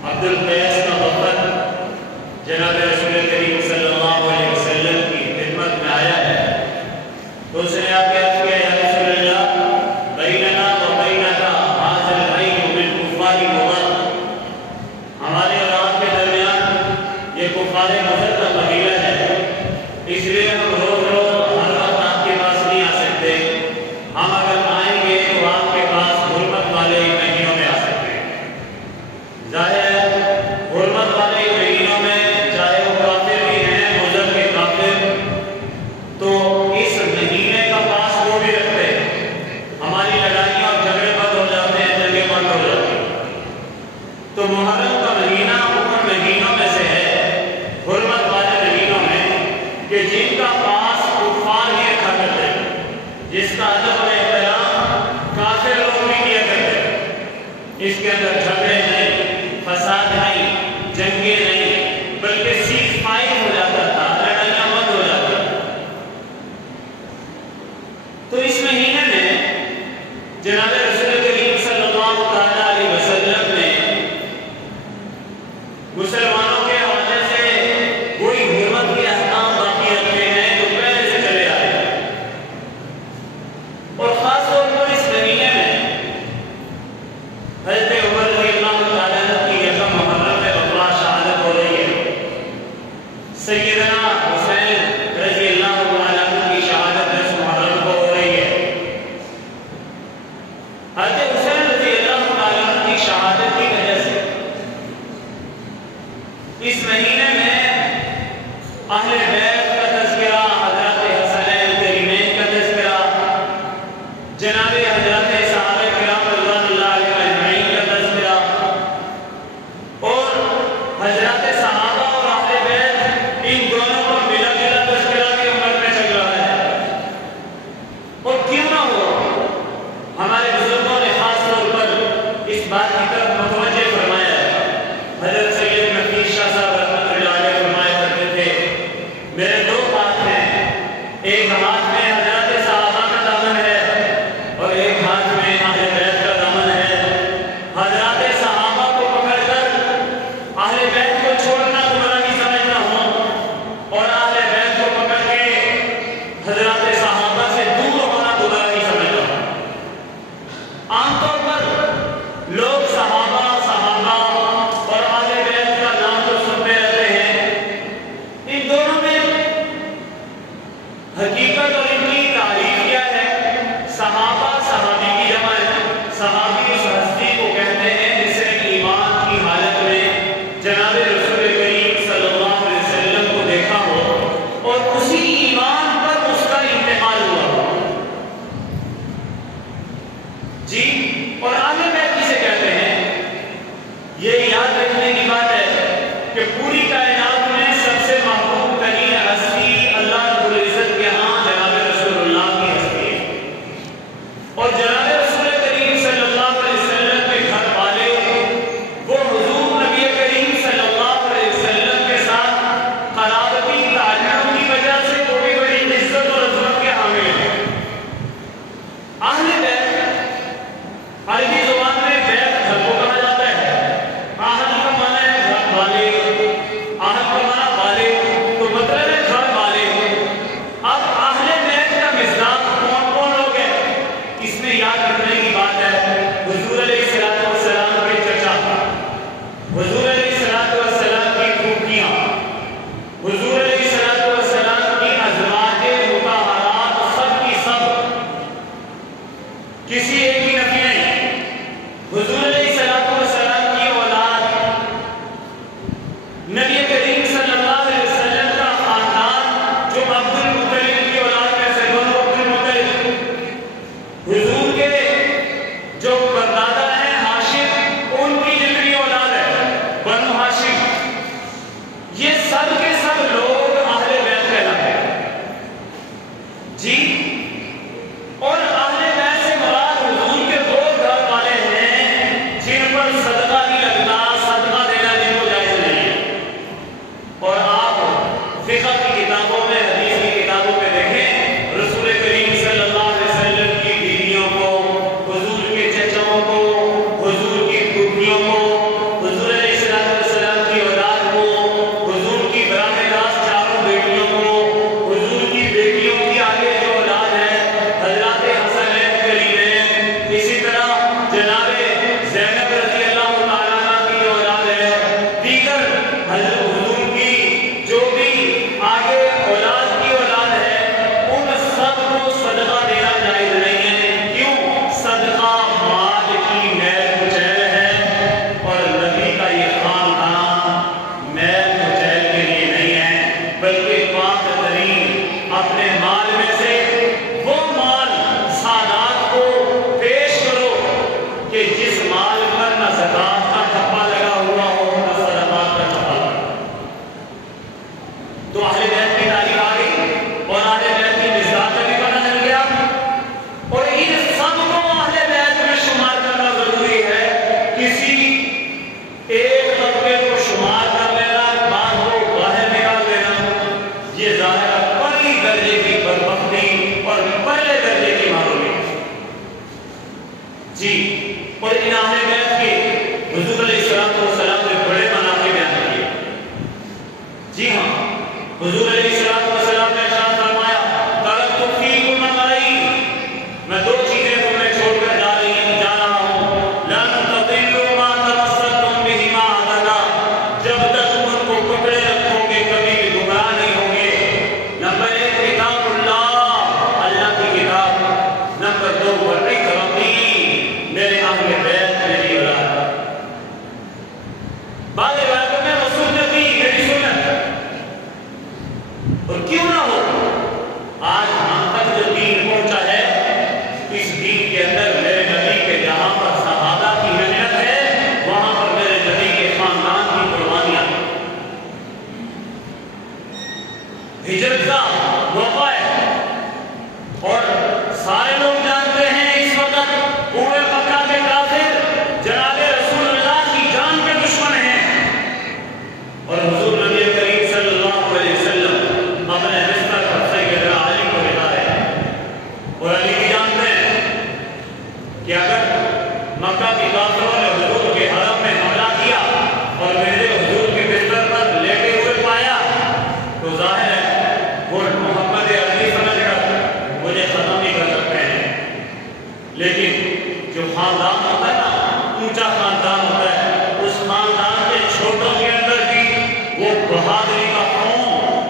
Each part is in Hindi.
अब्दुल कैस का वफद जनाब रसूल करीम सल्लल्लाहु अलैहि वसल्लम की खिदमत में आया है, तो उसने आके अर्ज़ किया, या रसूल अल्लाह, बैनना व बैनका हाज़िल अय्न बिल कुफ़ारि मुग़र, हमारे और आपके दरमियान ये कुफ़ारे मुग़र का महीना है, इसलिए हम रोज़ रोज़ हर वक्त आपके पास नहीं आ सकते। हम अगर आएंगे तो आपके पास हुर्मत वाले महीनों में आ सकते हैं। ज़ाहिर हुर्मत वाले महीनों में चाहे वो काफिर भी हैं, मुज़र के काफिर, तो इस महीने का पास वो भी रखते हैं। हमारी लड़ाइयाँ और झगड़े बंद हो जाते हैं, जंगें बंद हो जाती हैं। तो मुहर्रम का महीना उन महीनों में से है, हुर्मत वाले महीनों में, कि जिनका पास कुफ़ार ही रखा करते हैं, जिसका अदब और एहतराम काफिर लोग भी किया करते हैं। इसके अंदर झगड़े नहीं, फसाद नहीं, जंगे नहीं, बल्कि सीज फायर हो जाता था, लड़ाइयां बंद हो जाती। तो इस महीने में जनाब रसूल करीम सल्लल्लाहु अलैहि वसल्लम ने मुसलमानों के हवाले से कोई हुर्मत के अहकाम बाकी रखे हैं जो पहले से चले आए हैं। और खास तौर पर इस महीने में हज़रत उमर रज़ियल्लाहु तआला अन्हु की यकम मुहर्रम में वफ़ात शहादत हो रही है। सैयदना हुसैन रज़ियल्लाहु तआला अन्हु की शहादत इस मुहर्रम को हो रही है। हज़रत हुसैन रज़ियल्लाहु तआला अन्हु की शहादत की वजह से इस महीने में अहले बैत का तज़किरा, हज़रत हसनैन करीमैन का तज़किरा, जनाबे हज़रत सहाबा किराम रज़ियल्लाहु अलैहिम का तज़किरा, और हज़रत सहाबा और अहले बैत इन दोनों का मिला जुला तज़किरा की उम्र में चल रहा है। और क्यों ना हो, हमारे बुजुर्गों ने खास तौर पर इस बात की तरफ मुतवज्जे फरमाया है। हज़रत सैयद नफीस शाह साहब रहमतुल्लाह अलैह फरमाया करते थे, मेरे दो हाथ हैं, एक हाथ में हज़रत सहाबा का दामन है और एक हाथ में अहले बैत का दामन है। हज़रत सहाबा को पकड़कर अहले बैत को छोड़ना गुमराही समझना हो, और अहले बैत को पकड़ के हज़रत सहाबा से दूर होना गुमराही समझना हो। आमतौर पर लोग सहाबा सहाबा और अहले बैत का नाम तो सुनते रहते हैं। इन दोनों में हकीकत और इनकी तारीफ क्या है? सहाबा सहाबी की जमा है। सहाबी उस हस्ती को कहते हैं जिसने ईमान की हालत में जनाब रसूल करीम सल्लल्लाहु अलैहि वसल्लम को देखा हो और उसी ईमान पर उसका इंतकाल हुआ हो। जी, और अहले बैत किसे कहते हैं? ये याद रखने की बात है कि पूरी कायनात में सबसे महबूब तरीन हस्ती अल्लाह रब्बुल इज्जत के यहाँ जनाब रसूलुल्लाह की हस्ती है। और जनाब रसूल करीम सल्लल्लाहु अलैहि वसल्लम के घर वाले वो हुजूर नबी करीम सल्लल्लाहु अलैहि वसल्लम के साथ क़राबती ताल्लुक़ की वजह से बड़ी बड़ी इज्जत और अज़मत के हामिल हैं। अहले बैत अरबी ज़ुबान में बैत घर को कहा जाता है। आहल का माना है घर वाले, आहल का माना वाले, तो मतलब है घर वाले। अब अहले बैत का मिज़ाज कौन कौन लोग हैं, इसमें याद रखने की बात है। हुजूर अलैहिस्सलातु वस्सलाम के चचा, हुजूर अलैहिस्सलातु वस्सलाम की फूफियाँ, हुजूर अलैहिस्सलातु वस्सलाम की अज़वाजे मुतहहरात, सब की सब, किसी एक की नफी नहीं। हुजूर अलैहिस्सलातु वस्सलाम की औलाद, नबी करीम सल्लल्लाहु अलैहि वसल्लम का खानदान जो अब्दुल मुत्तलिब की औलाद में से बनु अब्दुल मुत्तलिब, हुजूर के जो परदादा हैं हाशिम, उनकी जितनी औलाद है हुजूर अलैहिस्सलातु वस्सलाम ने इरशाद फरमाया, तरक्तु फीकुम अमरैन, मैं दो चीजें तुम्हें छोड़कर जा रहा हूँ। लन तदिल्लु मा तमस्सकतुम बिहिमा अबदा, जब तक उनको पकड़े रखोगे कभी भी गुमराह नहीं होगे। नंबर 1 किताबुल्लाह, अल्लाह की किताब। नंबर 2 वइकरमी, मेरे अहले बैत, मेरी औलाद। बाद रिवायतों में रसूल नबी, मेरी सुन्नत। और क्यों ना हो, आज हम तक जो दीन पहुंचा है, इस दीन के अंदर मेरे नबी के जहां पर सहाबा की मेहनत है, वहां पर मेरे नबी के खानदान की कुर्बानियां। हिजरत का मौका है और सारे लोग जानते हैं इस वक्त पूरे मक्का के काफिर जनाबे रसूलुल्लाह की जान के दुश्मन हैं। और हुजूर नबी करीम सल्लल्लाहु अलैहि वसल्लम अपने बिस्तर पर सैयदना अली को बिठा रहे हैं। और अली भी जानते हैं कि अगर मक्का की काफिरों ने हुजूर के हरम में हमला किया और मेरे हुजूर के बिस्तर पर लेटे हुए पाया, तो जाहिर है वो मोहम्मद अली समझकर मुझे खत्म नहीं कर सकते हैं। लेकिन जो खानदान होता है ना, ऊंचा खानदान होता है, उस खानदान के छोटों के अंदर भी वो बहादुरी का खून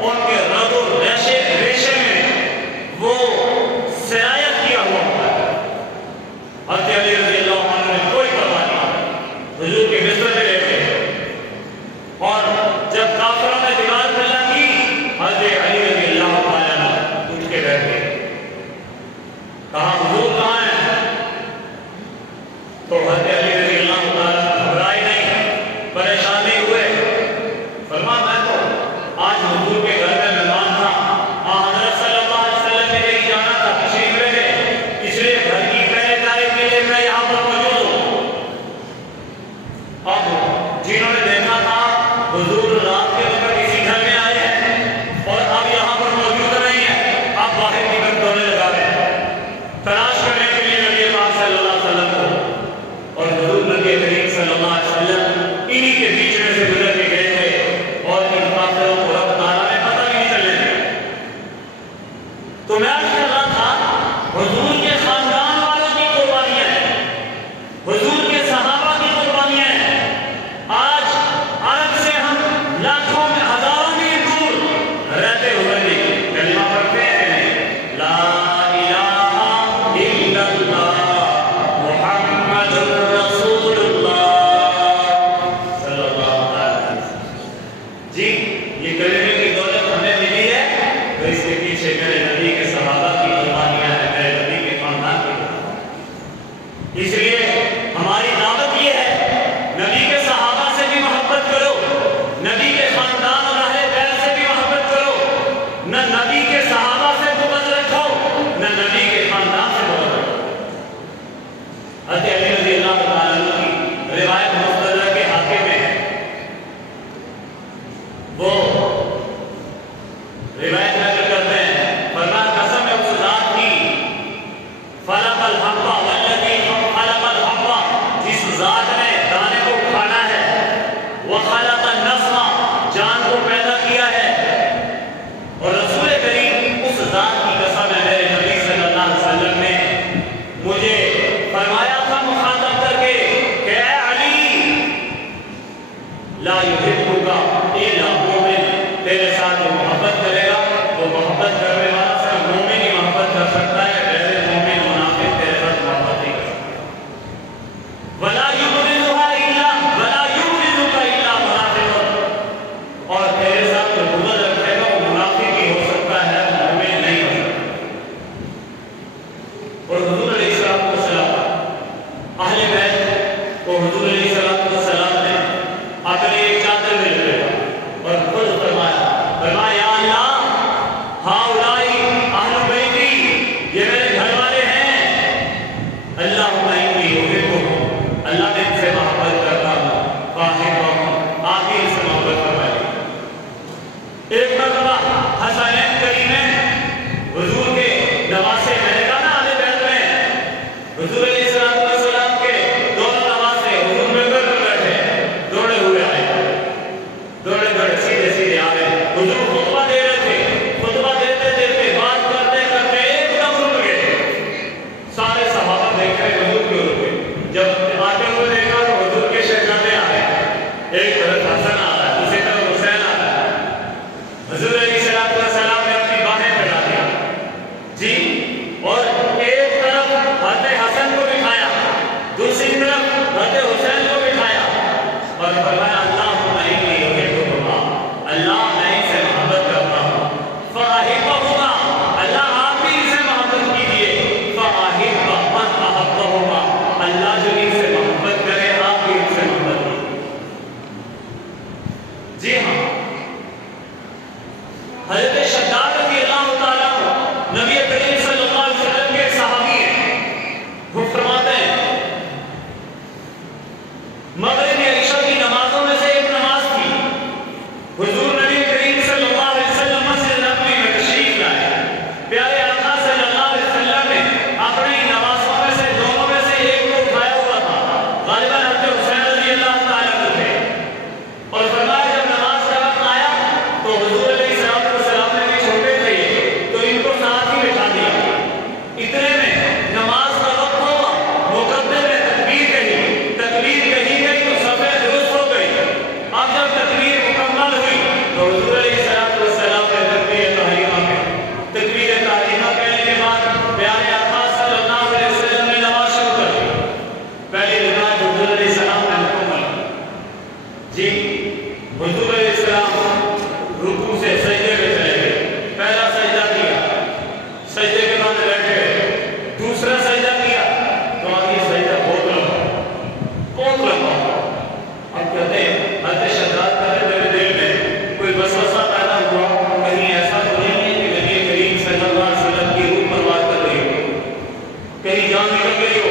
उनके रगो रेशे में वो सिरायत किया हुआ होता है। हज़रत अली रज़ियल्लाहु अन्हु ने कोई परवाह नहीं, हुजूर के बिस्तर पे लेटे। और जब काफिरों ने दीवार पे लगी, हज़रत अली रज़ियल्लाहु अन्हु उठ के बैठ गए। कहा हुजूर कहाँ हैं? तो हज़रत अली रज़ियल्लाहु अन्हु घबराए नहीं, परेशान नहीं हुए। फरमाया मैं तो आज हुजूर के घर में मेहमान था, हज़रत सल्लल्लाहु अलैहि वसल्लम ने कहीं जाना था, तशरीफ ले गए, इसलिए घर की पहरेदारी के लिए मैं यहाँ पर मौजूद हूँ। अब जिन्होंने देखा था हुजूर रात के वक्त किसी घर में आए हैं और अब यहाँ पर मौजूद नहीं है, अब बाहर निकल दौड़ने लगा रहे तलाश करने के लिए नबी पाक सल्लल्लाहु अलैहि वसल्लम को। और हुजूर नबी करीम सल्लल्लाहु अलैहि वसल्लम इन्हीं के बीच में से गुजर के गए थे और इन काफिरों को रब ताला ने पता भी नहीं चलने दिया। तो मैं अर्ज कर रहा था, हुजूर के खानदान वालों की कुर्बानियां हैं, हुजूर के सहाबा की कुर्बानियां हैं। आज अरब से हम लाखों में हजारों मील दूर रहते हुए भी कलिमा पढ़ते हैं, ला इलाहा इल्लल्लाह मुहम्मदुर रसूलुल्लाह सल्लल्लाहु अलैहि वसल्लम। जी, ये कलिमे की दौलत हमें मिली है तो इसके पीछे मेरे नबी के सहाबा की कुर्बानियां हैं, मेरे नबी के खानदान की कुर्बानियां। इसलिए हमारी दावत ये है, नबी के सहाबा से भी मोहब्बत करो, नबी के खानदान और अहले बैत से भी मोहब्बत करो। न नबी के सहाबा से बुग़्ज़ रखो, न नबी के खानदान से बुग़्ज़ रखो। हज़रत अली रज़ियल्लाहु अन्हु की रिवायत मुस्तदरक के हाकिम में है, वो रिवायत नकल करते हैं, फरमाया कसम है उस ज़ात की, फलक़ल हब्बा वल्लज़ी खलक़ल हब्बा, जिस ज़ात ने दाने को खाना है, व खलक़न नस्मा, जान को पैदा किया है। और रसूल करीम उस ज़ात की कसम है, मेरे नबी सल्लल्लाहु अलैहि वसल्लम ने मुझे फरमाया था मुखातब करके कि ऐ अली, ला युहिब्बुका इल्ला मुमिन, तेरे साथ जो मोहब्बत करेगा वो मोहब्बत करने वाला सिर्फ मोमिन ही मोहब्बत कर सकता है, गैर मोमिन मुनाफिक तेरे साथ मोहब्बत नहीं कर सकता। वला युबग़िज़ुहा इल्ला वला युबग़िज़ुका इल्ला मुनाफिक़, और तेरे साथ जो बुग़्ज़ रखेगा वो मुनाफिक ही हो सकता है, मोमिन नहीं हो सकता। और हुजूर अलैहिस्सलातु वस्सलाम अहले बैत को हुजूर अलैहिस्सलातु वस्सलाम ने अपने एक चादर में लपेटा और खुद फरमाया, या अल्लाह, हाउलाई अहलु बैती, ये मेरे घर वाले हैं, अल्लाहुम्मा इन्नी उहिब्बुहुम, अल्लाह मैं इनसे मोहब्बत करता हूँ, फाहिब्हुम, आप ही इनसे मोहब्बत करवाइए। एक मरतबा हसनैन करीमैन हुजूर के नवासे, मैंने कहा ना अहले बैत में हुजूर अलैहिस्सलातु वस्सलाम के दोनों नवासे हुजूर मिंबर पर बैठे, दौड़े हुए आए, दौड़े दौड़े सीधे सीधे आ गए, हुजूर खुतबा दे एक तरफ हसन आ रहा है, दूसरी तरफ हुसैन आ रहा है। हुजूर अलैहिस्सलाम ने अपनी बाहें फैला दिया जी, और एक तरफ हज़रत हसन को बिठाया, दूसरी तरफ हज़रत हुसैन को बिठाया और फरमाया अल्लाहुम्मा इन्नी उहिब्बुहुमा, अल्लाह मैं इनसे मोहब्बत करता हूँ। फ़अहिब्बहुमा, अल्लाह आप भी इनसे मोहब्बत कीजिए। फ़अहिब्ब मन अहब्बहुमा, अल्लाह जो इनसे मोहब्बत करे आप भी इनसे मोहब्बत कीजिए। जी हाँ, हज़रत शद्दाद रज़ियल्लाहु ताला नबी करीम सल्लल्लाहु अलैहि वसल्लम के सहाबी हैं। वो फरमाते हैं मगरिब या इशा की नमाजों में से एक नमाज थी, हुजूर नबी करीम सल्लल्लाहु अलैहि वसल्लम मस्जिद नबवी में तशरीफ लाए। प्यारे आका सल्लल्लाहु अलैहि वसल्लम ने अपनी नमाजों में से दोनों में से एक को उठाया हुआ था, गालिबन हज़रत हुसैन रज़ियल्लाहु ताला अन्हु थे। और फरमाया जब नमाज का वक्त आया तो हुजूर अलैहिस्सलाम ने भी छोटे थे तो इनको साथ ही बिठा दिया। इतने में नमाज का वक्त हुआ, मुक़द्दम ने तकबीर कही गई तो सफ़े दुरुस्त हो गई। अब जब तकबीर मुकम्मल हुई तो हुजूर अलैहिस्सलाम ने तकबीर तहरीमा कहने के बाद प्यारे आका सल्लल्लाहु अलैहि वसल्लम ने नमाज शुरू कर दी। पहली रिवायत हुजूर अलैहिस्सलाम ने मुकम्मल जी, हुजूर अलैहिस्सलाम रुकू से सजदे में चले गए। पहला सजदा किया, सजदे के बाद बैठ गए, दूसरा सजदा किया तो अब ये सजदा बहुत लंबा। अब कहते हैं हज़रत शद्दाद मेरे दिल में कोई वसवसा पैदा हुआ, कहीं ऐसा तो नहीं है कि नबी करीम सल्लल्लाहु अलैहि वसल्लम की रूह बर्बाद कर रही हो, कहीं जान निकल गई हो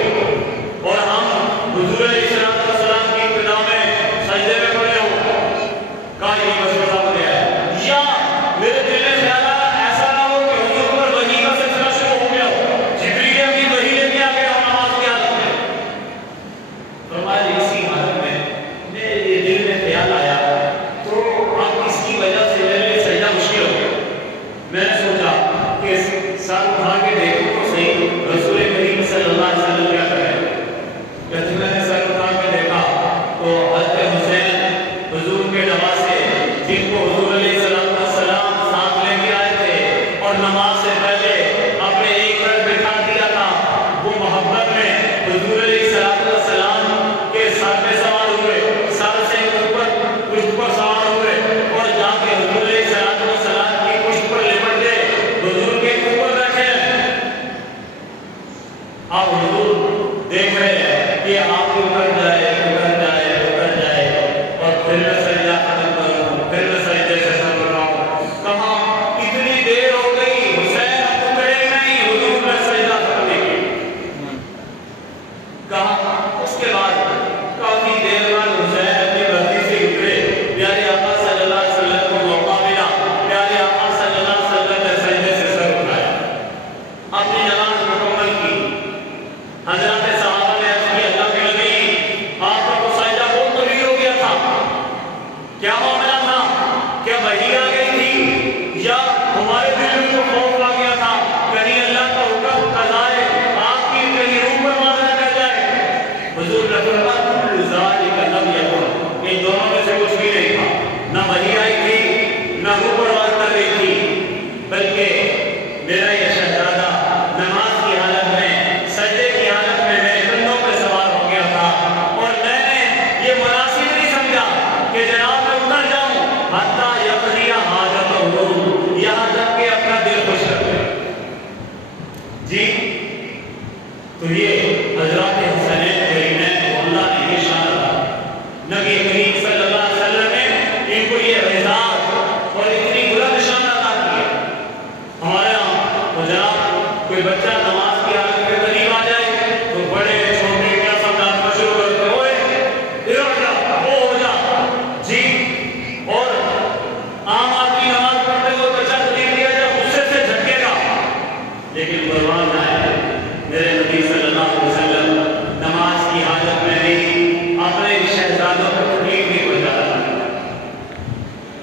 और हम हुजूर अलैहिस्सलाम की इब्तिदा में सजदे में पड़े हो, कहा ये वसवसा हो गया है। या मेरे दिल में ख्याल आया ऐसा ना हो कि हुजूर पर वही का सिलसिला शुरू हो गया हो, जिब्रील भी वही लेके आ गया हो नमाज की हालत में। फरमाया इसी हालत में मेरे दिल में ख्याल आया तो अब इसकी वजह से मेरे लिए सजदा मुश्किल हो गया। मैंने सोचा कि सर उठा के देखो तो सही रसूल करीम सल्लल्लाहु अलैहि वसल्लम क्या कर रहे हैं। जब मैंने सर उठा के देखा तो हज़रत हुसैन हुजूर के नवासे, जिनको हुजूर अलैहिस्सलाम साथ लेके आए थे और नमाज से पहले अपने एक तरफ बिठा दिया था, वो मोहब्बत में हुजूर अलैहिस्सलाम के सर पे सवार हुए, सर से ऊपर पुष्ट पर सवार हुए और जाके हुजूर अलैहिस्सलाम की पुष्ट पर लिपट गए, हुजूर के ऊपर बैठे। अब हुजूर देख रहे हैं कि आप उतर जाए और फिर मैं सजदा खत्म करूं, फिर मैं सजदे से सर उठाऊं। कहाँ इतनी देर हो गई, हुसैन उतरे नहीं, हुजूर ने सजदा करने की कहा। उसके बाद काफी देर बाद हुसैन अपनी बस्ती से उतरे, प्यारे आका सल्लल्लाहु अलैहि वसल्लम को मौका मिला, प्यारे आका सल्लल्लाहु अलैहि वसल्लम ने सजदे से सर उठाया, अपनी नमाज मुकम्मल की। हज़रात सहाबा ने अर्ज़ की अल्लाह के नबी आपका तो सजदा बहुत तवील हो गया था, क्या मामला था? क्या वही आ गई थी या हमारे दिल में तो खौफ आ गया था कहीं अल्लाह का हुक्म कज़ाए आपकी कहीं रूह बर्बाद न कर जाए। हुजूर ने फरमाया कुल्लु ज़ालिका लम यकुन, इन दोनों में से कुछ भी नहीं था, न वही आई थी न रूह बर्बाद कर रही थी, बल्कि मेरा ये शहजादा नमाज की हालत में, सजदे की हालत में मेरे कंधों पर सवार हो गया था और मैंने ये मुनासिब नहीं समझा कि जनाब मैं उतर जाऊं हत्ता यक़ज़िया हाजतहू, यहाँ तक कि अपना दिल खुश कर ले जी। तो ये हज़रात हुसैन करीमैन को अल्लाह ने ये शान दिया, नबी करीम सल्लल्लाहु अलैहि वसल्लम ने इनको ये एजाज़ और इतनी बुलंद शान अता की है। हमारे यहाँ तो जनाब कोई बच्चा नमाज की हालत में करीब आ जाए तो बड़े छोटे क्या समझाना शुरू करते हो, इधर जा वो हो जा जी। और आम आदमी नमाज पढ़ते हुए बच्चा करीब दिया जाए गुस्से से झटकेगा, लेकिन परवाह ना है, मेरे नबी सल्लल्लाहु अलैहि वसल्लम नमाज की हालत में भी अपने शहजादों को तकलीफ नहीं पहुंचाता।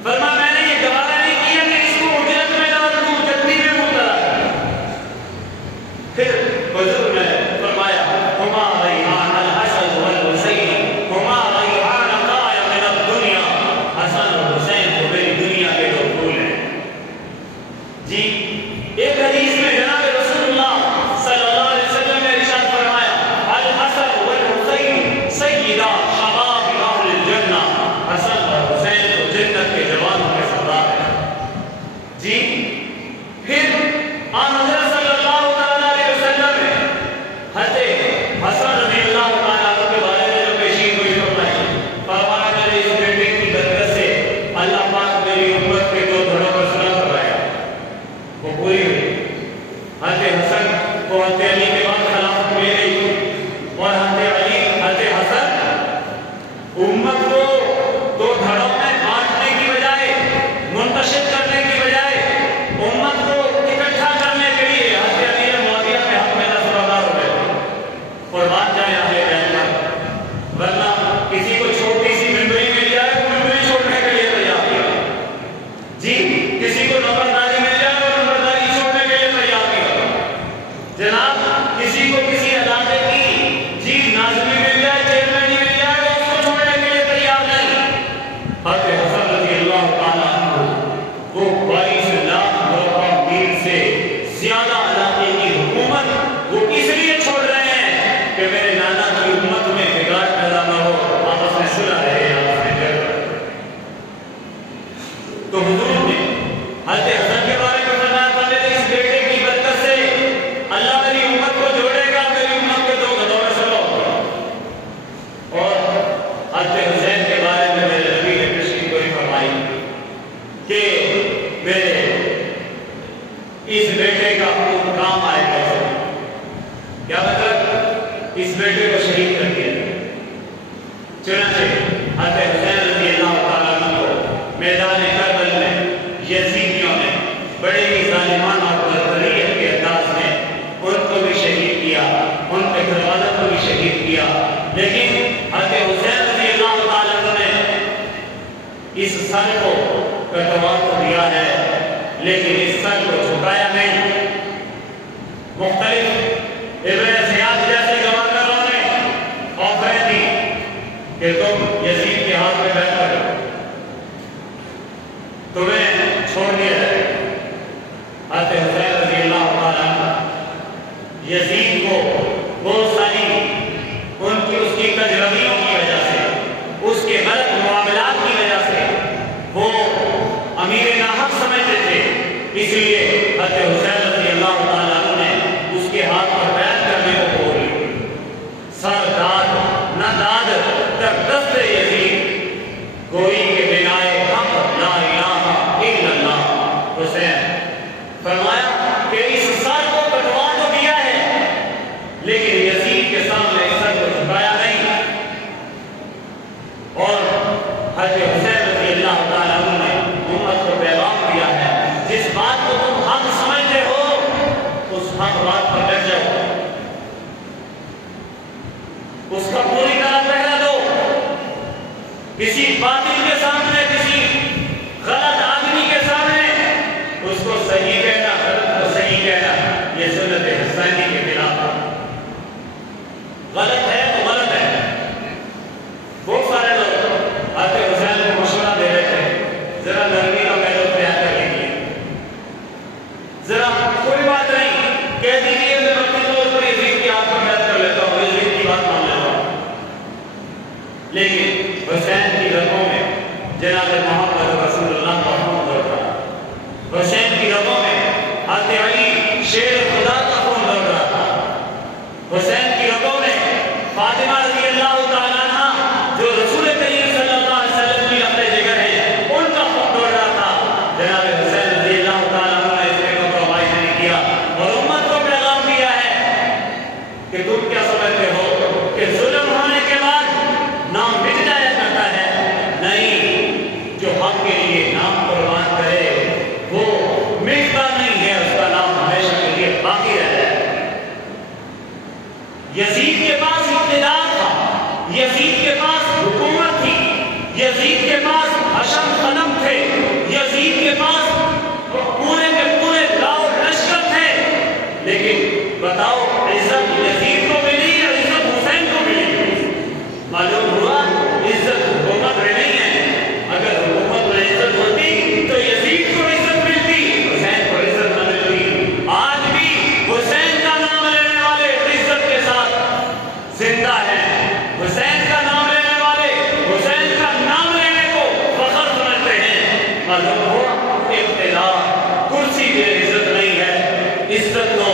फरमाया मैंने ये गवारा नहीं किया कि इसको उजरत में डाल दूं, जल्दी में मुबतला। फिर हुजूर ने फरमाया हुमा रैहान अल हसन वल हुसैन, हुमा रैहान काया मिन मेरे इस बेटे का खून काम आएगा। क्या मतलब? इस बेटे को शहीद कर दिया। चुनांचे हज़रत हुसैन रज़ी अल्लाह तआला अन्हु को मैदान करबल में यजीदियों ने बड़े ही जालिमाना और बर्बरियत के अंदाज में उनको भी शहीद किया, उनके घरवालों को भी शहीद किया। लेकिन हज़रत हुसैन रज़ी अल्लाह तआला अन्हु ने इस सर को कटवा तो दिया है, लेकिन इस सर को झुकाया नहीं। मुख्तलिफ इब्न ज़ियाद जैसे गवर्नरों ने ऑफरें दी कि तुम यजीद के हाथ में बैठ करो, तुम्हें छोड़ दिया जाए। हज़रत हुसैन रज़ी अल्लाह तआला अन्हु यजीद को बहुत सारी उसकी कजरवियों की वजह से, उसके गलत मामलात की वजह से वो अमीर नाहक समझते थे, इसलिए हज़रत हुसैन रज़ी अल्लाह तआला अन्हु ने उसके हाथ पर बैठ करने को बोली। सर दाद न दाद तक दस्त यजीद कोई के बिनाए हक ला इलाहा इल्लल्लाह। हुसैन फरमाया कि इस सर को कटवा तो दिया है, लेकिन यजीद के सामने इस सर को झुकाया नहीं। और हज़रत हुसैन रज़ी अल्लाह तआला अन्हु ने उम्मत को पैगाम दिया है, जिस बात को तुम हक समझते हो उस हक बात पर डट जाओ, उसका पूरी तरह पहरा दो। किसी बातिल के सामने, किसी गलत आदमी के सामने उसको सही कहना, गलत को सही कहना, ये सुन्नत हुसैनी के खिलाफ है। गलत है तो गलत है। बहुत सारे लोग हज़रत हुसैन को मशवरा दे रहे थे, जरा नरमी का पहलू तैयार कर लीजिए, जरा कोई बात नहीं कह दीजिए, मैं अपनी तौर पर यजीद की हाथ पर बैठ कर लेता हूँ, यजीद की बात मान लेता हूँ। लेकिन हुसैन की रगों में जनाब मोहम्मद रसूलुल्लाह का खून दौड़ रहा, हुसैन की रगों में हज़रत अली शेर खुदा का खून दौड़ रहा था, हुसैन की रगों में फातिमा रज़ी अल्लाह तआला अन्हा जो रसूल करीम सल्लल्लाहु अलैहि वसल्लम की अपने जिगर है उनका खून दौड़ रहा था। जनाब हुसैन रज़ी अल्लाह तआला अन्हु ने इसमें कॉम्प्रोमाइज नहीं किया और उम्मत को पैगाम दिया है कि तुम क्या समझते हो कि जुल्म होने के बाद नाम मिट जाया करता है? नहीं, जो हक के लिए नाम कुर्बान करे वो मिटता नहीं है, उसका नाम हमेशा के लिए बाकी रहता है। यजीद के पास इक़्तिदार था, यजीद के पास हुकूमत थी, यजीद के पास हशम कदम थे, यजीद के पास पूरे के पूरे लाओ लश्कर थे, लेकिन बताओ इज्जत यजीद को मिली या इज्जत हुसैन को मिली? मालूम हुआ इज्जत हुकूमत में नहीं है। अगर हुकूमत में इज्जत होती तो यजीद को इज्जत मिलती, हुसैन को इज्जत न मिलती। आज भी हुसैन का नाम लेने वाले इज्जत के साथ जिंदा है, हुसैन का नाम लेने वाले हुसैन का नाम लेने को फख्र समझते हैं। मालूम हुआ इक़्तिदार कुर्सी की इज्जत नहीं है, इज्जत तो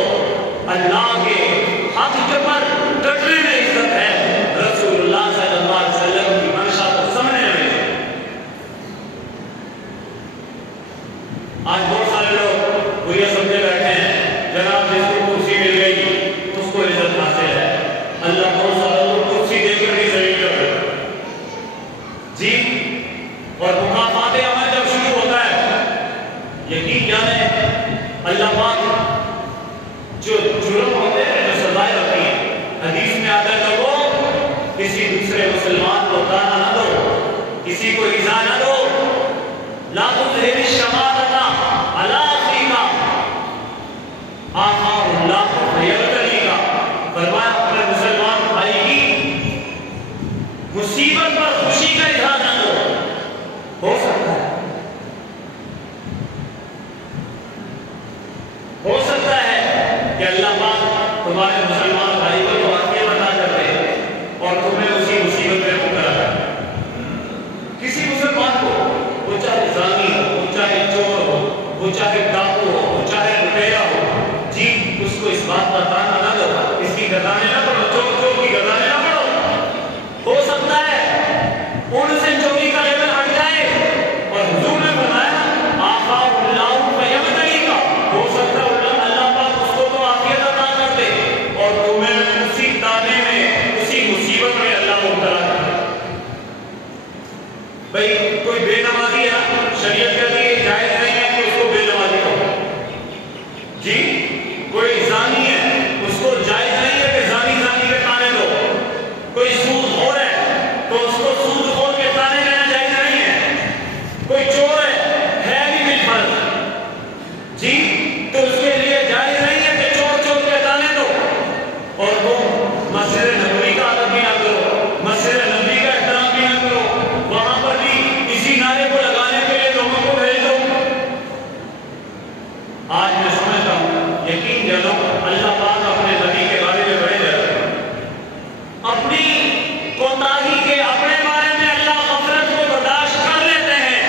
अल्लाह के हक पर डटने में इज्जत है, रसूलुल्लाह सल्लल्लाहु अलैहि वसल्लम की मंशा को समझने में। आज बहुत सारे लोग वो ये समझे बैठे हैं जनाब जिसको कुर्सी मिल गई उसको इज्जत हासिल है। अल्लाह बहुत सारे लोग कुर्सी देकर भी जलील कर जी। और मुकाफाते अमल जब शुरू होता है, यकीन जाने अल्लाह पाक जो जुर्म होते हैं, जो सजाएं होती हैं, हदीस में आता है लोगों किसी दूसरे मुसलमान को ताना ना दो, किसी को इज़ा ना दो, ला तुज़हिर शमाअता अला अखीका आखाहुल्लाह फयब्तलीका। फरमाया अपने मुसलमान भाई की मुसीबत पर खुशी का इज़हार ना दो। हो सकता है कि अल्लाह पाक तुम्हारे मुसलमान भाई को वाक़या बता करते और तुम्हें उसी मुसीबत में मुबतला कर। किसी मुसलमान को, वो चाहे ज़ानी हो, वो चाहे चोर हो, वो चाहे डाकू हो, वो चाहे लुटेरा हो, जी उसको इस बात का ताना ना दो, इसकी गर्दानें ना पढ़ो, चोर की गर्दानें ना पढ़ो। हो सकता है उनसे चोरी का लेवल हट जाए और हुजूर ने फरमाया आका भाई कोई बेनमाजी है, शरीयत कहती है जायज नहीं है कि उसको बेनमाजी कहो। जी, कोई जानी है, उसको जायज नहीं है कि जानी के ताने दो। कोई सूदखोर है तो उसको सूदखोर के ताने देना जायज नहीं है। कोई चोर है भी बिलफर्ज, जी, तो उसके लिए जायज नहीं है कि चोर के ताने दो। और वो मस्जिद नबवी का अदब भी ना करो, मस्जिद नबवी का एहतराम भी ना करो, वहां पर भी इसी नारे को लगाने के लिए लोगों को भेज दो। आज मैं समझता हूं, यकीन जानो, अल्लाह पाक अपने नबी के बारे में बड़े डर हैं। अपनी कोताही के अपने बारे में अल्लाह गफलत को बर्दाश्त कर लेते हैं,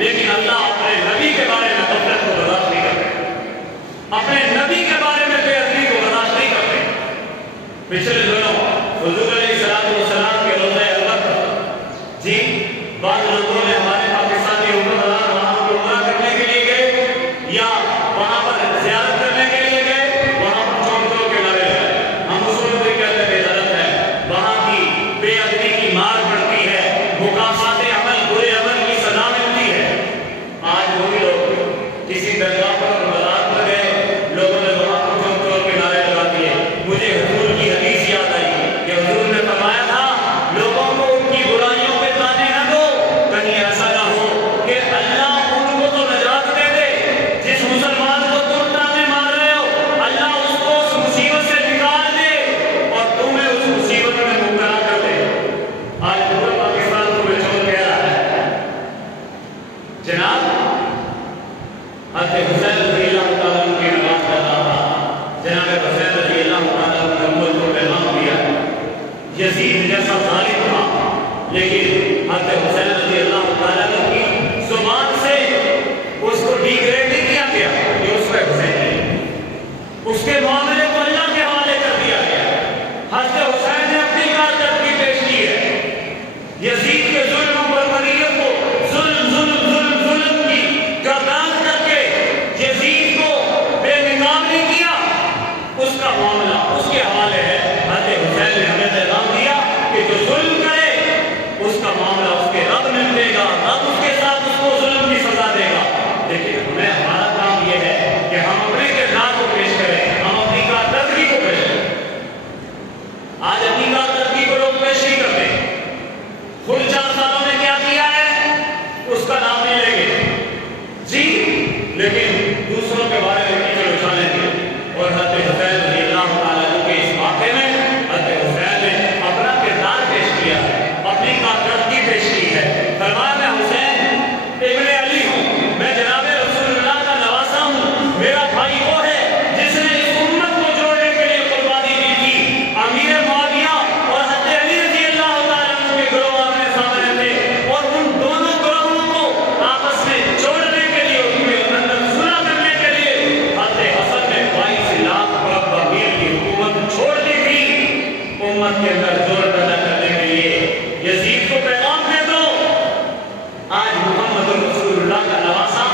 लेकिन अल्लाह अपने नबी के बारे में गफलत को बर्दाश्त नहीं करते, अपने नबी के बारे में बेअदबी को बर्दाश्त नहीं करते। पिछले दिनों हुजूर अलैहिस्सलाम के रोज़े अरफा, जी, बाद लोगों ने हमारे पाकिस्तानी हुक्मरान वहां पर उम्रा करने के लिए गए या वहां पर ज़ियारत करने के लिए गए, वहां पर चौक के नारे लगाए। हम उसको भी कहते हैं बेअदब है, वहां की बेअदबी की मार पड़ती है, मुकाफाते अमल, बुरे अमल की सजा मिलती है। आज वही लोग किसी दरगाह पर बारात में गए, लोगों ने वहां पर चौक के नारे लगा दिए। मुझे हुजूर की हदीस याद आई कि हुजूर ने फरमाया था, लोगों को उनकी बुराइयों पे ताने न दो, कहीं ऐसा ना हो कि अल्लाह उनको तो नजात दे दे, जिस मुसलमान को तुम ताने मार रहे हो अल्लाह उसको उस मुसीबत से निकाल दे और तुम्हें उस मुसीबत में मुब्तला कर दे। आज पूरा पाकिस्तान को बेचैन कह रहा है। जनाब हज़रत हुसैन रज़ियल्लाहु तआला अन्हु की नमाज का रहा, जनाब हुसैन रज़ियल्लाहु तआला अन्हु ने उम्मत को पैगाम दिया। यजीद जैसा जालिम था, लेकिन हज़रत हुसैन रज़ियल्लाहु तआला अन्हु की जुबान से उसको डिग्रेड नहीं किया गया कि उस पर हुसैन, उसके मामले को अल्लाह के हवाले कर दिया गया। हज़रत हुसैन ने अपनी कारकर्दगी पेश की है। यजीद के जुल्म और बर्बरियत को जुल्म की गर्दान करके यजीद को बेनकाब नहीं किया, उसका मामला उसके हवाले है। हज़रत हुसैन ने हमें पैगाम दिया कि जो जुल्म करे उसका मामला उसके रब मिलेगा, रब उसके साथ उसको जुल्म की सजा देगा। लेकिन हमें हमारा काम यह है कि हम अपने किरदार को पेश करें, हम अपनी कारकर्दगी को पेश करें। आज अपनी कारकर्दगी को लोग पेश नहीं करते। खुद 4 सालों में क्या किया है उसका नाम नहीं लेंगे, जी, लेकिन दूसरों के बारे में कीचड़ उछालेंगे। और हज़रत हुसैन रज़ियल्लाहु तआला अन्हु के इस वाक़े में हज़रत हुसैन ने अपना किरदार पेश किया है, अपनी कारकर्दगी पेश की है। फरमाया, मैं हुसैन इब्ने अली हूँ, मैं जनाब रसूलुल्लाह का नवासा हूँ, मेरा भाई वो है जिसने इस उम्मत को जोड़ने के लिए कुर्बानी दी थी। अमीर मुआविया और हज़रत अली रज़ियल्लाहु तआला अन्हु के गिरोह आमने सामने थे और उन दोनों गिरोहों को आपस में जोड़ने के लिए, उनके अंदर सुलह करने के लिए हज़रत हसन ने 22 लाख मुरब्बा मील की हुकूमत छोड़ दी थी। उम्मत के अंदर जोर पैदा करने के लिए यजीद को पैगाम दे दो। आज मोहम्मद रसूलुल्लाह का नवासा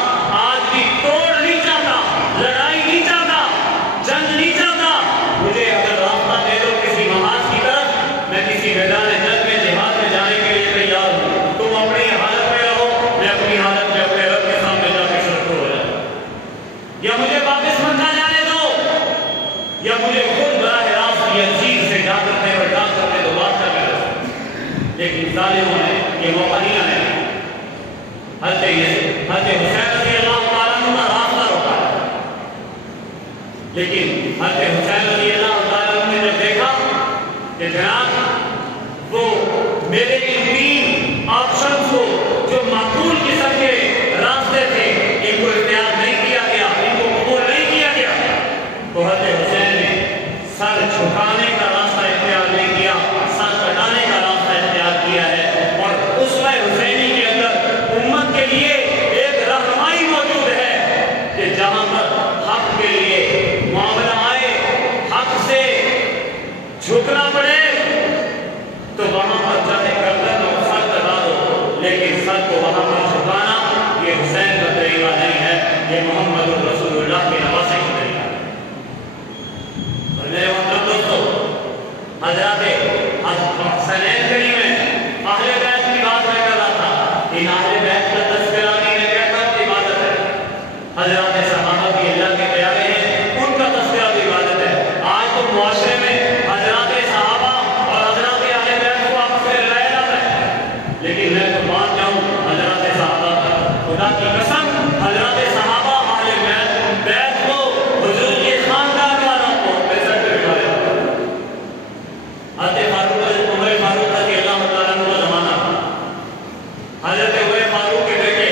आज भी तोड़ नहीं चाहता, लड़ाई नहीं चाहता, जंग नहीं चाहता। मुझे अगर रास्ता दे दो किसी महाज की तरफ, मैं किसी मैदान जंग में जिहाद में जाने के लिए तैयार हूँ। तुम अपनी हालत में रहो, मैं अपनी हालत में अपने रब के सामने जाकर शुरू हो जाऊँ। या मुझे वापस मक्का जाने दो, या मुझे खुद बराह रास्त यजीद से जाकर खैबरदार करने दो, बात कर रहे। लेकिन जालिमों ने ये मौका नहीं आने दिया। हज़रत हुसैन रज़ियल्लाहु तआला अन्हु का रास्ता रोका, लेकिन हज़रत हुसैन रज़ियल्लाहु तआला अन्हु ने जब देखा कि जनाब वो मेरे इन 3 ऑप्शन को जो माकूल किस्म के रास्ते थे इनको इख्तियार नहीं किया गया, इनको कबूल नहीं किया गया, तो हज़रत हुसैन ने सर झुकाने का रास्ता इख्तियार नहीं किया, सर कटाने का रास्ता इख्तियार किया है। और उसवा हुसैनी के अंदर उम्मत के लिए एक रहनुमाई मौजूद है कि जहां पर हक के लिए मामला आए, हक से झुकना पड़े, तो वहां पर चाहे गर्दन और सर कटा दो, लेकिन सर को वहां पर झुकाना ये हुसैन का तरीका नहीं है, ये मोहम्मद रसूलुल्लाह के नवासे का तरीका है। और मेरे मतलब दोस्तों, हज़रत हसनैन करीम में अहले बैत की बात मैं कर रहा था इन अहले बैत का तज़किरा नहीं है, कहता इबादत है। हज़रात सहाबा भी अल्लाह के प्यारे हैं, उनका तज़किरा भी इबादत है। आज तो मुआशरे में हज़रात सहाबा और हज़रात अहले बैत को आपस में लड़ाया जाता है, लेकिन मैं तो मान जाऊं हज़रात सहाबा का, खुदा की कसम हज़रात सहाबा अहले बैत को हुजूर के खानदान वालों को बेइज्जत बिठाया। हज़रत उमर फारूक रज़ी अल्लाह तआला अन्हु का ज़माना, हज़रत उमर फारूक के बेटे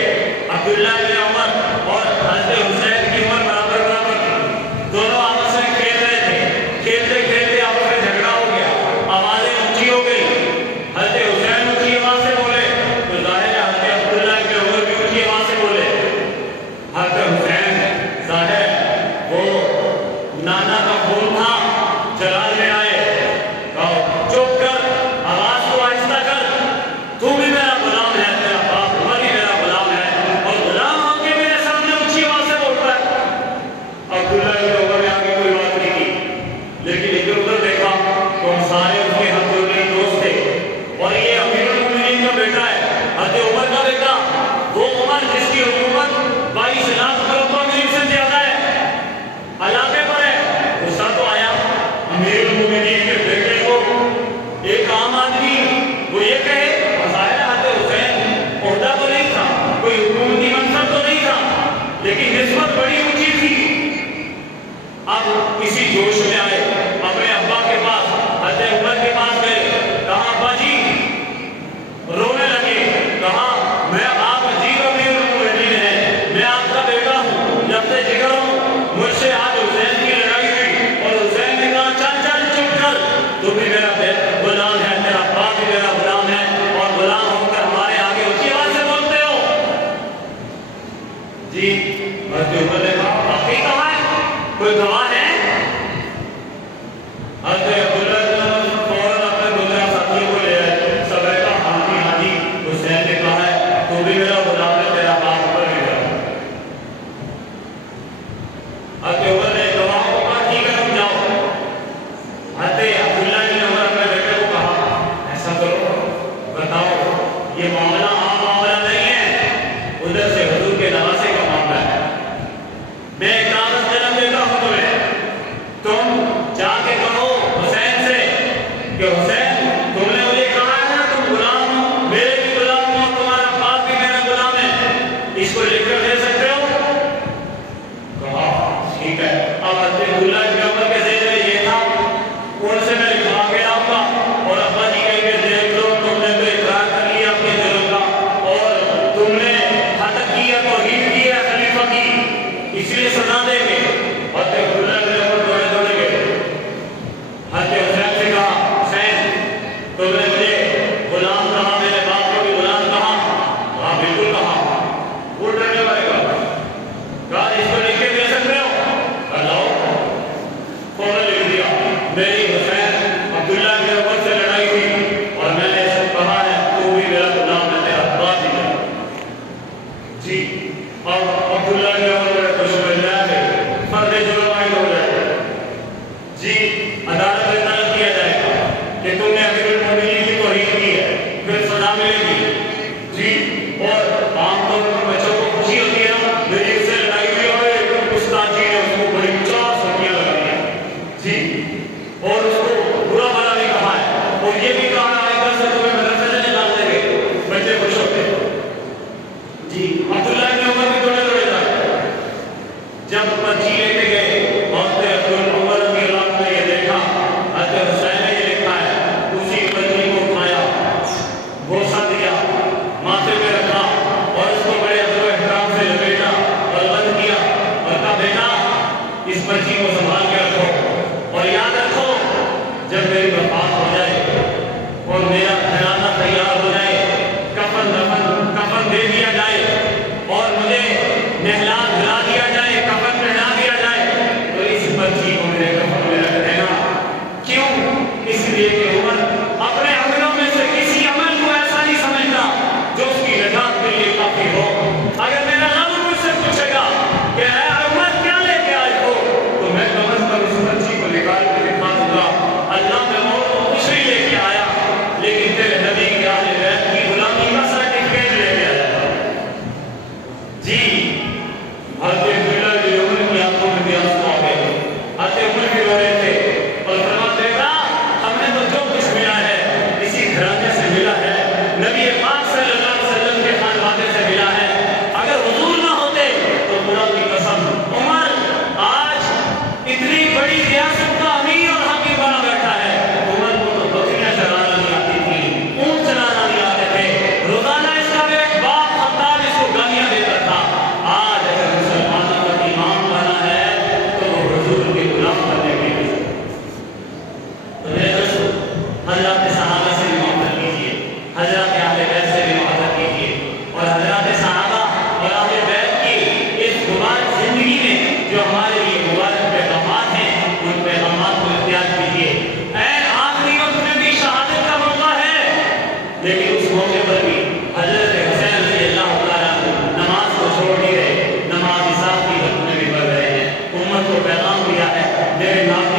अब्दुल्लाह बिन उमर और हज़रत हुसैन की उम्र बराबर थी। दोनों आपस में खेल रहे थे, खेलते खेलते आपस में झगड़ा हो गया, आवाज़ें ऊंची हो गई। हज़रत हुसैन ऊंची आवाज़ से बोले तो ज़ाहिर है हज़रत अब्दुल्लाह बिन उमर भी ऊंची आवाज़ से बोले। हज़रत हुसैन ज़ाहिर वो नाना का खून था, जलाल में आए, कहो चुप कर, आवाज़ को आहिस्ता कर, तू भी मेरा गुलाम है, तेरा बाप उमर भी मेरा गुलाम है, और गुलाम होके मेरे सामने ऊंची आवाज़ से बोलता है। अब्दुल्लाह बिन उमर ने आगे कोई बात नहीं की, लेकिन इधर उधर देखा तो हम सारे उसके हमजोली दोस्त थे, और ये अमीरुल मोमिनीन का बेटा है, हज़रत उमर का बेटा, वो उमर जिसकी हुकूमत 22 लाख मुरब्बा मील से ज्यादा है, इलाके पर है। गुस्सा तो आया अमीरुल मोमिनीन के बेटे को, एक आम आदमी वो ये कहे, ज़ाहिर है हज़रत हुसैन ओहदा तो नहीं था, कोई हुकूमती मनसब तो नहीं था, लेकिन निस्बत बड़ी ऊंची थी। अब इसी जोश में आए, अपने अब्बा के पास हज़रत उमर के पास गए, कहा अब्बा जी, रोने लगे, कहा मैं आप अजीब अमीरुल मोमिनीन हैं, मैं आपका बेटा हूँ, जब से जिगर हूँ, मुझसे आज हुसैन की लड़ाई हुई, और हुसैन ने कहा चल चल चुप कर, तू भी मेरा गुलाम है, तेरा बाप भी मेरा गुलाम है, और गुलाम होकर हमारे आगे ऊंची आवाज से बोलते हो। जी हज़रत उमर ने कहा वाकई कहा है, कोई गवाह है? हज़रत अब्दुल्लाह बिन उमर फौरन अपने दूसरे साथियों को ले आए, सब ने कहा हाँ जी हुसैन ने कहा है, तू भी मेरा गुलाम है, तेरा बाप ऊपर भी मेरा। हज़रत उमर ने गवाह को कहा ठीक है तुम जाओ। हज़रत अब्दुल्लाह बिन उमर अपने बेटे को कहा ऐसा करो, बताओ ये मामला आम मामला नहीं है, उधर से हुजूर के नवासे का मामला है, मैं इजाजत जन्म देता हूं तुम्हें, तुम जाके कहो हुसैन से कि हुसैन तुमने मुझे कहा है ना तुम गुलाम हो, मेरे भी गुलाम हो, तुम्हारा बाप भी मेरा गुलाम है, इसको लिखकर दे सकते हो? कहा ठीक है। अब हज़रत अब्दुल्लाह बिन उमर के ज़हन में ये था, उनसे मैं लिखवा के लाऊंगा, और अब्बा जी कहेंगे देख लो तुमने तो इकरार कर लिया अपने जुर्म का, और तुमने हतक किया, तौहीद की है खलीफा की, इसलिए सजा देंगे। हज़रत अब्दुल्लाह बिन उमर दौड़े दौड़े गए, हज़रत हुसैन से कहा हुसैन तुमने मुझे गुलाम कहा, मेरे बाप को भी गुलाम कहा? हाँ बिल्कुल कहा। उठ रहे वाले का कहा इसको लिख के दे सकते हो? लाओ, फौरन लिख दिया, मेरी हुसैन अब्दुल्लाह बिन उमर से लड़ाई हुई, और मैंने सब कहा है तू भी मेरा गुलाम है, तेरा बाप भी मेरा। जी अब अब्दुल्लाह बिन उमर बड़े खुश हो गए, फर्द जुर्म आयद हो जाए। जी अदालत में तलब किया जाएगा कि तुमने अमीरुल मोमिनीन की तौहीद की है, फिर सजा मिलेगी। जी और आमतौर पर बच्चों को खुशी होती है ना, मेरी उससे लड़ाई हुई और उस्ताद जी ने उसको बड़ी 50 सब्जियां लगा दिया। जी और उसको बुरा भला भी कहा है, और ये भी कहा है घर से तुम्हें मदरसे से निकाल देंगे, बच्चे खुश होते हैं। जी अब्दुल्लाह बिन उमर भी दौड़े दौड़े मेरे नाम